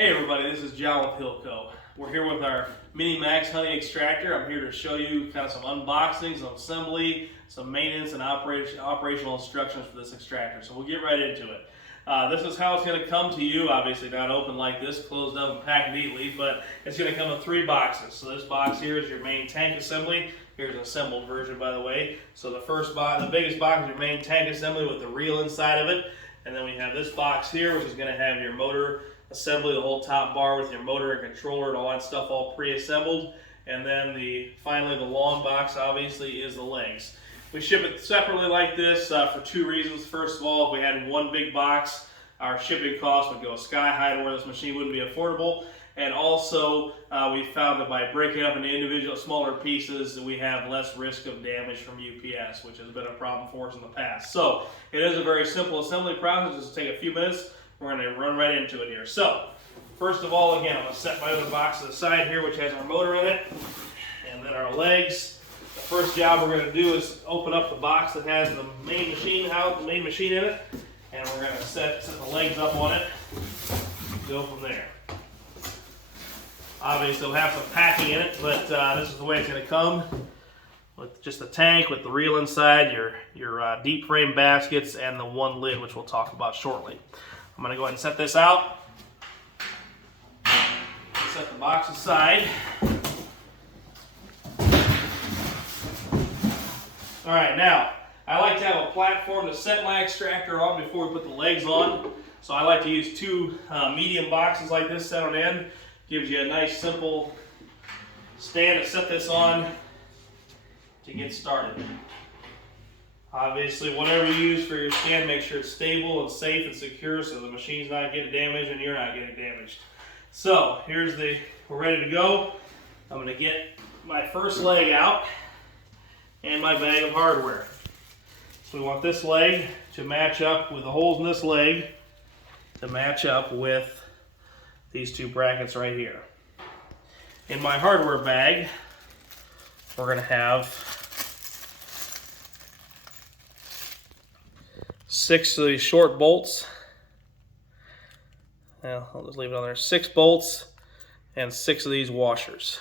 Hey everybody, this is John with HillCo. We're here with our MiniMax honey extractor. I'm here to show you kind of some unboxing, some assembly, some maintenance and operational instructions for this extractor. So we'll get right into it. This is how it's going to come to you. Obviously not open like this, closed up and packed neatly, but it's going to come in 3 boxes. So this box here is your main tank assembly. Here's an assembled version, by the way. So the first box, the biggest box is your main tank assembly with the reel inside of it. And then we have this box here, which is going to have your motor assembly, the whole top bar with your motor and controller and all that stuff all pre-assembled. And then finally the long box obviously is the legs. We ship it separately like this for 2 reasons. First of all, if we had one big box, our shipping costs would go sky high to where this machine wouldn't be affordable. And also, we found that by breaking up into individual smaller pieces, we have less risk of damage from UPS, which has been a problem for us in the past. So it is a very simple assembly process. Just take a few minutes. We're going to run right into it here. So, first of all, again, I'm going to set my other box to the side here, which has our motor in it, and then our legs. The first job we're going to do is open up the box that has the main machine in it, and we're going to set the legs up on it, go from there. Obviously, we'll have some packing in it, but this is the way it's going to come. With just the tank, with the reel inside, your deep frame baskets, and the one lid, which we'll talk about shortly. I'm going to go ahead and set this out. Set the box aside. Alright, now, I like to have a platform to set my extractor on before we put the legs on. So I like to use 2 medium boxes like this set on end. Gives you a nice simple stand to set this on to get started. Obviously, whatever you use for your stand, make sure it's stable and safe and secure so the machine's not getting damaged and you're not getting damaged. So, we're ready to go. I'm going to get my first leg out and my bag of hardware. So we want this leg to match up with the holes in this leg to match up with these 2 brackets right here. In my hardware bag, we're going to have 6 of these short bolts. Well, I'll just leave it on there. 6 bolts and 6 of these washers.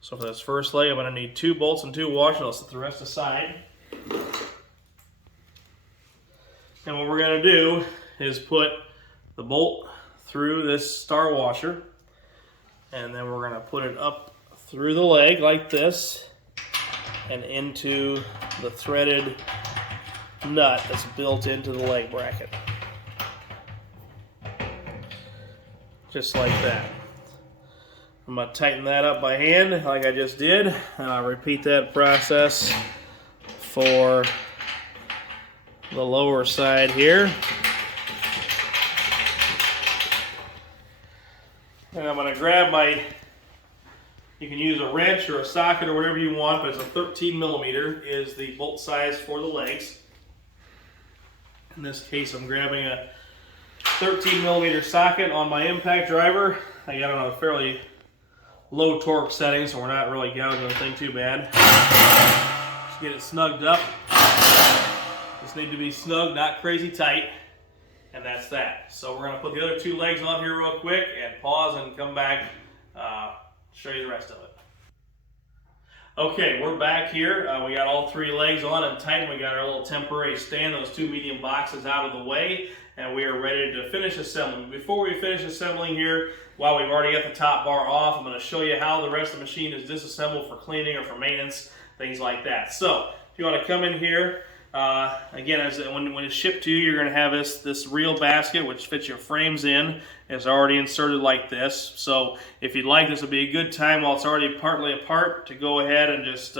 So for this first leg, I'm going to need 2 bolts and 2 washers. I'll set the rest aside. And what we're going to do is put the bolt through this star washer, and then we're going to put it up through the leg like this and into the threaded nut that's built into the leg bracket. Just like that. I'm going to tighten that up by hand like I just did, and I'll repeat that process for the lower side here. And I'm going to grab you can use a wrench or a socket or whatever you want, but it's a 13 millimeter is the bolt size for the legs. In this case, I'm grabbing a 13 millimeter socket on my impact driver. I got it on a fairly low torque setting, so we're not really gouging the thing too bad. Just get it snugged up. Just need to be snug, not crazy tight. And that's that. So we're going to put the other 2 legs on here real quick and pause and come back, show you the rest of it. Okay, we're back here. We got all 3 legs on and tightened. We got our little temporary stand, those 2 medium boxes out of the way, and we are ready to finish assembling. Before we finish assembling here, while we've already got the top bar off, I'm going to show you how the rest of the machine is disassembled for cleaning or for maintenance, things like that. So, if you want to come in here, again, when it's shipped to you, you're going to have this reel basket which fits your frames in. It's already inserted like this. So if you'd like, this would be a good time while it's already partly apart to go ahead and just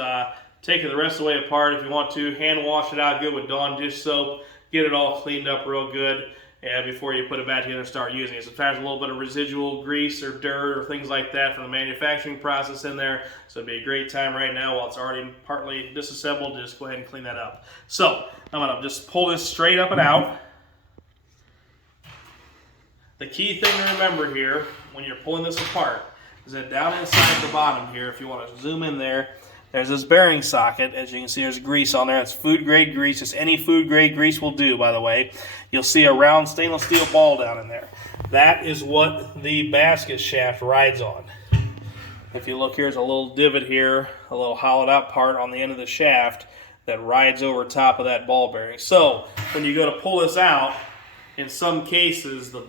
take it the rest of the way apart. If you want to, hand wash it out good with Dawn dish soap, get it all cleaned up real good before you put it back together and start using it. Sometimes a little bit of residual grease or dirt or things like that from the manufacturing process in there. So it'd be a great time right now while it's already partly disassembled to just go ahead and clean that up. So I'm going to just pull this straight up and out. The key thing to remember here when you're pulling this apart is that down inside the bottom here, if you want to zoom in there, there's this bearing socket. As you can see, there's grease on there. It's food grade grease. Just any food grade grease will do, by the way. You'll see a round stainless steel ball down in there. That is what the basket shaft rides on. If you look, here's a little divot here, a little hollowed out part on the end of the shaft that rides over top of that ball bearing. So when you go to pull this out, in some cases the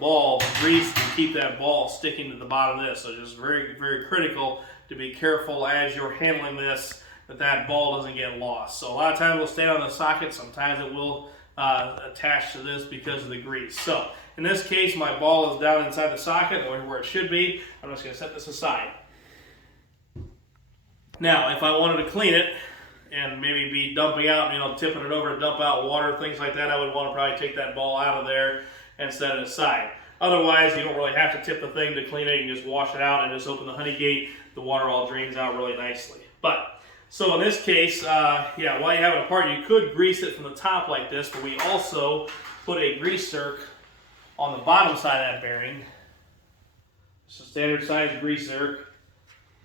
grease can keep that ball sticking to the bottom of this. So just very, very critical to be careful as you're handling this that ball doesn't get lost. So a lot of times it will stay on the socket, sometimes it will attach to this because of the grease. So in this case, my ball is down inside the socket or where it should be. I'm just going to set this aside. Now, if I wanted to clean it and maybe be dumping out, tipping it over to dump out water, things like that, I would want to probably take that ball out of there and set it aside. Otherwise, you don't really have to tip the thing to clean it. You can just wash it out and just open the honey gate. The water all drains out really nicely. So in this case, while you have it apart, you could grease it from the top like this, but we also put a grease zerk on the bottom side of that bearing. It's a standard size grease zerk.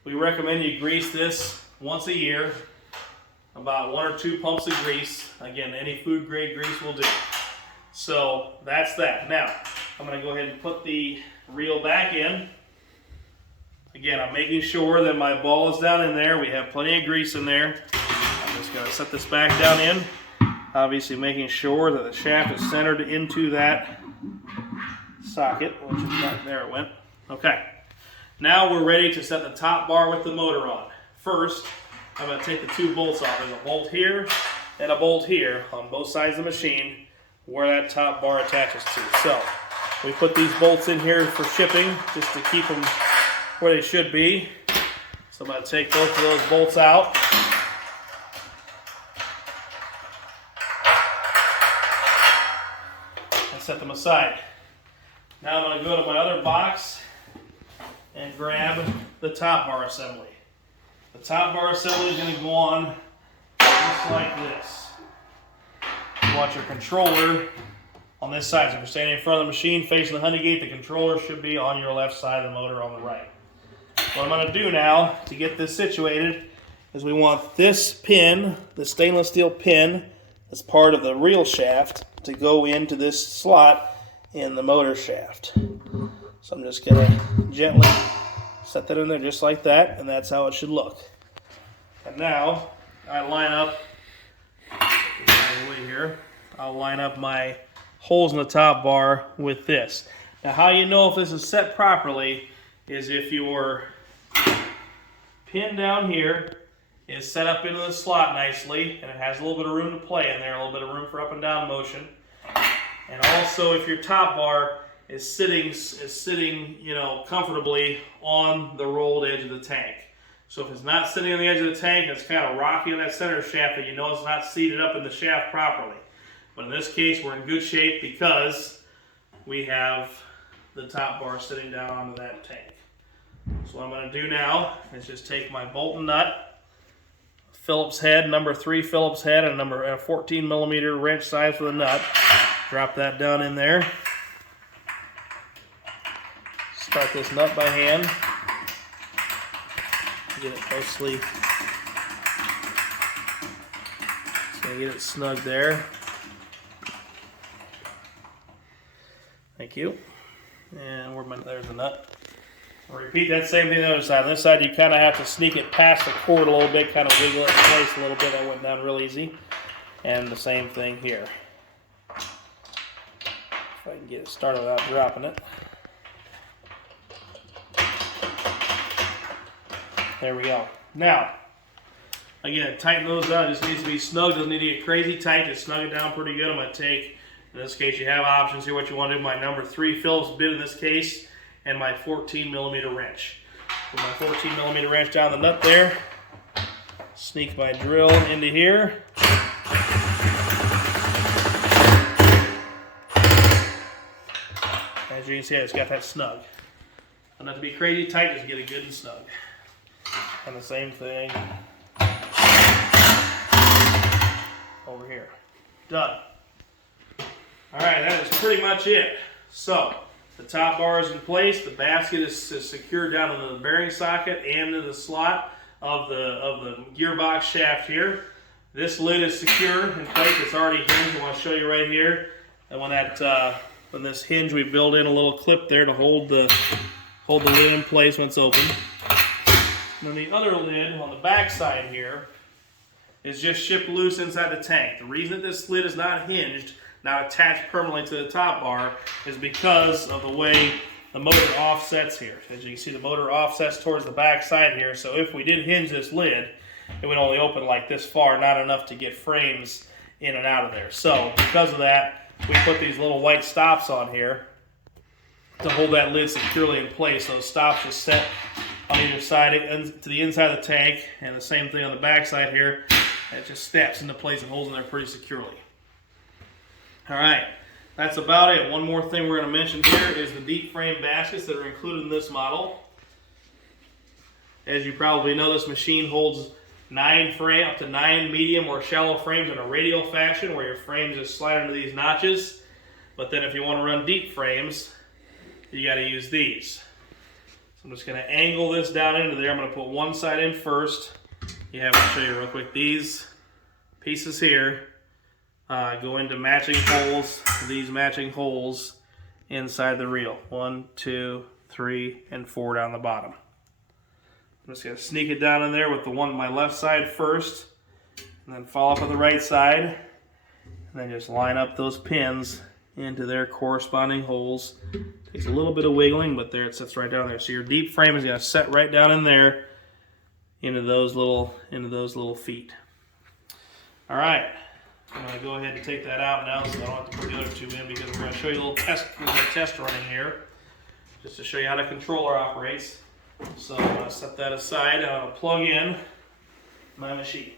We recommend you grease this once a year, about 1 or 2 pumps of grease. Again, any food grade grease will do. So that's that. Now, I'm going to go ahead and put the reel back in. Again, I'm making sure that my ball is down in there. We have plenty of grease in there. I'm just going to set this back down in. Obviously making sure that the shaft is centered into that socket, which is right there it went. Okay. Now we're ready to set the top bar with the motor on. First, I'm going to take the 2 bolts off. There's a bolt here and a bolt here on both sides of the machine where that top bar attaches to. So we put these bolts in here for shipping just to keep them where they should be. So I'm going to take both of those bolts out. And set them aside. Now I'm going to go to my other box and grab the top bar assembly. The top bar assembly is going to go on just like this. You want your controller on this side. So if you're standing in front of the machine facing the honey gate, the controller should be on your left side, the motor on the right. What I'm going to do now to get this situated is we want this pin, the stainless steel pin as part of the reel shaft, to go into this slot in the motor shaft. So I'm just going to gently set that in there just like that, and that's how it should look. And now I line up here. I'll line up my holes in the top bar with this. Now, how you know if this is set properly is if your pin down here is set up into the slot nicely, and it has a little bit of room to play in there, a little bit of room for up and down motion. And also if your top bar is sitting, comfortably on the rolled edge of the tank. So if it's not sitting on the edge of the tank, it's kind of rocky on that center shaft, that you know it's not seated up in the shaft properly. But in this case, we're in good shape because we have the top bar sitting down onto that tank. So what I'm going to do now is just take my bolt and nut, Phillips head, number 3 Phillips head, and a 14 millimeter wrench size for the nut. Drop that down in there. Start this nut by hand. Get it mostly, so get it snug there. Thank you. And there's the nut. I'll repeat that same thing on the other side. On this side, you kind of have to sneak it past the cord a little bit, kind of wiggle it in place a little bit. That went down real easy. And the same thing here. If I can get it started without dropping it. There we go. Now, again, tighten those down. It just needs to be snug. Doesn't need to get crazy tight. Just snug it down pretty good. I'm going to take, in this case, you have options here. What you want to do, my number 3 Phillips bit in this case, and my 14 millimeter wrench. Put my 14 millimeter wrench down the nut there. Sneak my drill into here. As you can see, it's got that snug. Not to be crazy tight, just get it good and snug. And the same thing over here. Done. Alright, that is pretty much it. So, the top bar is in place, the basket is secured down into the bearing socket and in the slot of the gearbox shaft here. This lid is secure in place. It's already hinged. I want to show you right here. And when this hinge, we build in a little clip there to hold the lid in place when it's open. And then the other lid on the back side here is just shipped loose inside the tank. The reason that this lid is not hinged, not attached permanently to the top bar, is because of the way the motor offsets here. As you can see, the motor offsets towards the back side here. So if we did hinge this lid, it would only open like this far, not enough to get frames in and out of there. So because of that, we put these little white stops on here to hold that lid securely in place. Those stops just set on either side to the inside of the tank, and the same thing on the back side here. It just snaps into place and holds in there pretty securely. All right, that's about it. One more thing we're going to mention here is the deep frame baskets that are included in this model. As you probably know, this machine holds up to 9 medium or shallow frames in a radial fashion, where your frames just slide into these notches. But then if you want to run deep frames, you got to use these. So I'm just going to angle this down into there. I'm going to put one side in first. I'll show you real quick. These pieces here go into matching holes. These matching holes inside the reel. 1, 2, 3, and 4 down the bottom. I'm just going to sneak it down in there with the one on my left side first, and then follow up on the right side, and then just line up those pins into their corresponding holes. Takes a little bit of wiggling, but there it sits right down there. So your deep frame is going to set right down in there into those little feet. All right, I'm going to go ahead and take that out now, so I don't have to put the other two in, because we're going to show you a little test running here, just to show you how the controller operates. So I'm going to set that aside. I'm going to plug in my machine.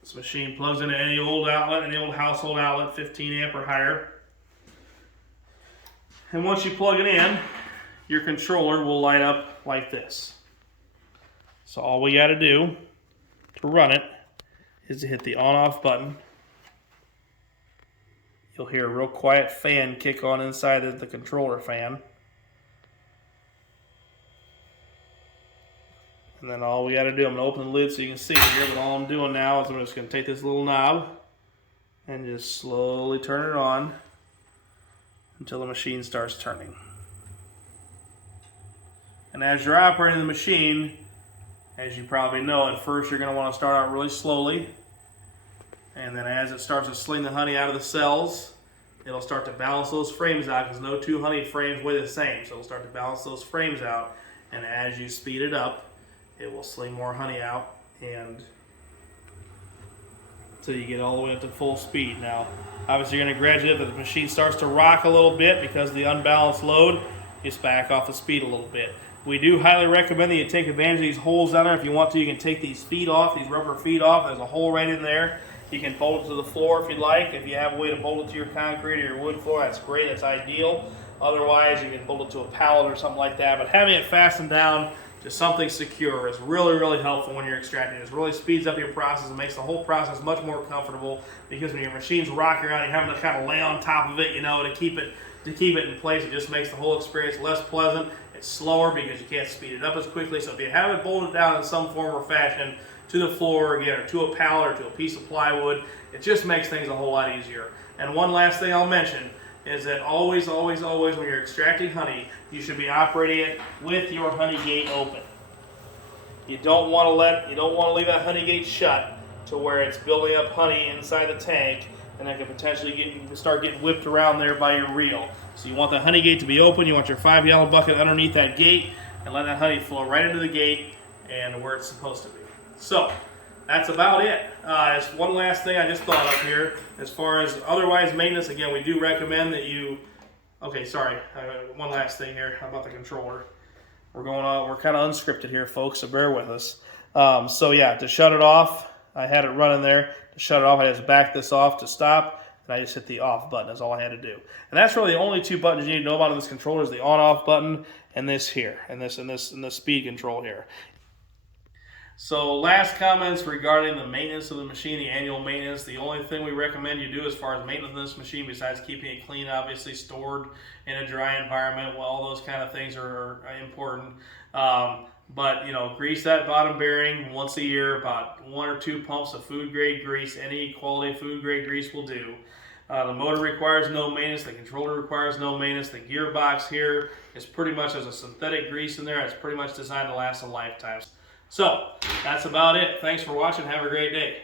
This machine plugs into any old outlet, any old household outlet, 15 amp or higher. And once you plug it in, your controller will light up like this. So all we got to do to run it is to hit the on-off button. You'll hear a real quiet fan kick on inside of the controller fan. And then all we got to do, I'm going to open the lid so you can see it here, but all I'm doing now is I'm just going to take this little knob and just slowly turn it on until the machine starts turning. And as you're operating the machine, as you probably know, at first you're going to want to start out really slowly. And then as it starts to sling the honey out of the cells, it'll start to balance those frames out, because no two honey frames weigh the same. So it'll start to balance those frames out. And as you speed it up, it will sling more honey out, and until you get all the way up to full speed. Now, obviously you're going to graduate, but the machine starts to rock a little bit because of the unbalanced load. Just back off the speed a little bit. We do highly recommend that you take advantage of these holes down there. If you want to, you can take these feet off, these rubber feet off. There's a hole right in there. You can bolt it to the floor if you'd like. If you have a way to bolt it to your concrete or your wood floor, that's great, that's ideal. Otherwise, you can bolt it to a pallet or something like that. But having it fastened down to something secure is really, really helpful when you're extracting. It really speeds up your process and makes the whole process much more comfortable, because when your machine's rocking around, you're having to kind of lay on top of it, to keep it in place. It just makes the whole experience less pleasant. It's slower because you can't speed it up as quickly. So if you have it bolted down in some form or fashion to the floor, again, or to a pallet or to a piece of plywood, it just makes things a whole lot easier. And one last thing I'll mention is that always, always, always, when you're extracting honey, you should be operating it with your honey gate open. You don't want to leave that honey gate shut to where it's building up honey inside the tank, and that can potentially start getting whipped around there by your reel. So you want the honey gate to be open. You want your 5-gallon bucket underneath that gate, and let that honey flow right into the gate and where it's supposed to be. So that's about it. There's one last thing I just thought of here. As far as otherwise maintenance, again, we do recommend that you... Okay, sorry. One last thing here about the controller. We're kind of unscripted here, folks, so bear with us. So yeah, to shut it off, I had it running there. To shut it off, I just back this off to stop, and I just hit the off button. That's all I had to do. And that's really the only two buttons you need to know about in this controller, is the on-off button and this here, and this speed control here. So last comments regarding the maintenance of the machine, the annual maintenance. The only thing we recommend you do as far as maintenance of this machine, besides keeping it clean, obviously stored in a dry environment, well, all those kind of things are important. But you know, grease that bottom bearing once a year, about 1 or 2 pumps of food grade grease. Any quality food grade grease will do. The motor requires no maintenance. The controller requires no maintenance. The gearbox here is pretty much as a synthetic grease in there. It's pretty much designed to last a lifetime. So that's about it. Thanks for watching. Have a great day.